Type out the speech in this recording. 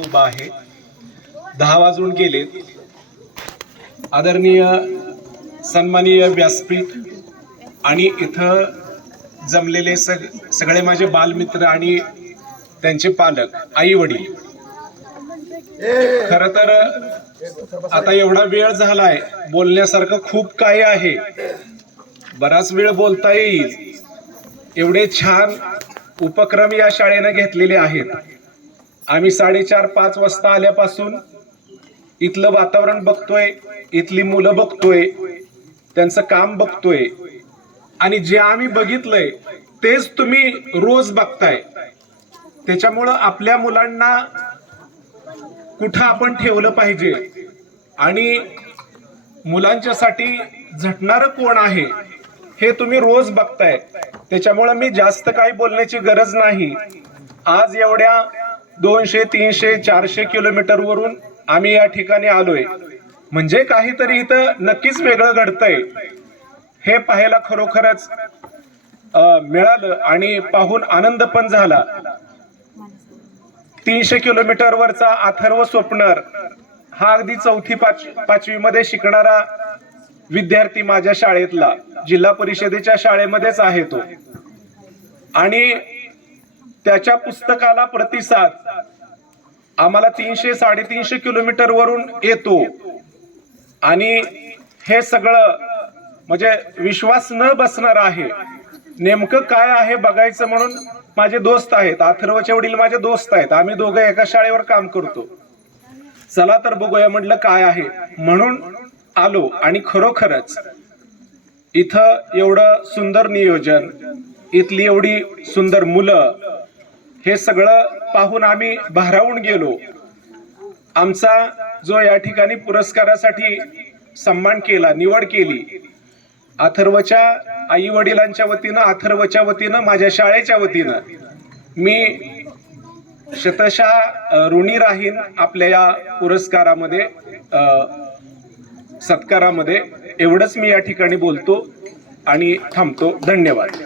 उभा आहे. 10 वाजून गेलेत. आदरणीय सन्माननीय व्यासपीठ आणि इथं जमलेले सगळे माझे बालमित्र आणि त्यांचे पालक, आई वडील, खर तर आता एवढा वेळ झालाय, बोलण्यासारखं खूप काही आहे, बराच वेळ बोलता येईल. एवढे छान उपक्रम या शाळेनं घेतलेले आहेत. आम्ही 4:30-5 वाजता आल्यापासून इथलं वातावरण बघतोय, इथली मुलं बघतोय, त्यांचं काम बघतोय आणि जे आम्ही बघितलंय तेच तुम्ही रोज बघताय. त्याच्यामुळं आपल्या मुलांना कुठं आपण ठेवलं पाहिजे आणि मुलांच्यासाठी झटणारं कोण आहे हे तुम्ही रोज बघताय. त्याच्यामुळं मी जास्त काही बोलण्याची गरज नाही. आज एवढ्या 200, 300, 400 किलोमीटर वरून आम्ही या ठिकाणी आलोय म्हणजे काहीतरी इथं नक्कीच वेगळं घडतंय हे पाहायला खरोखरच मिळालं आणि पाहून आनंद पण झाला. 300 किलोमीटर वरचा अथर्व स्वप्नर हा अगदी 4थी-5वी मध्ये शिकणारा विद्यार्थी माझ्या शाळेतला, जिल्हा परिषदेच्या शाळेमध्येच आहे तो, आणि त्याच्या पुस्तकाला प्रतिसाद आम्हाला 300-350 किलोमीटर वरून येतो. आणि हे सगळं म्हणजे विश्वास न बसणार आहे. नेमकं काय आहे बघायचं म्हणून माझे दोस्त आहेत, अथर्वचे वडील माझे दोस्त आहेत, आम्ही दोघं एका शाळेवर काम करतो. चला तर बघूया म्हटलं काय आहे, म्हणून आलो. आणि खरोखरच इथं एवढं सुंदर नियोजन, इथली एवढी सुंदर मुलं, हे सगळं पाहून आम्ही भारावून गेलो. आमचा जो या ठिकाणी पुरस्कारासाठी सन्मान केला, निवड केली, अथर्वच्या आई वडिलांच्या वतीनं, अथर्वच्या वतीनं, माझ्या शाळेच्या वतीनं मी शतशः ऋणी राहीन आपल्या या पुरस्कारामध्ये, सत्कारामध्ये. एवढंच मी या ठिकाणी बोलतो आणि थांबतो. धन्यवाद.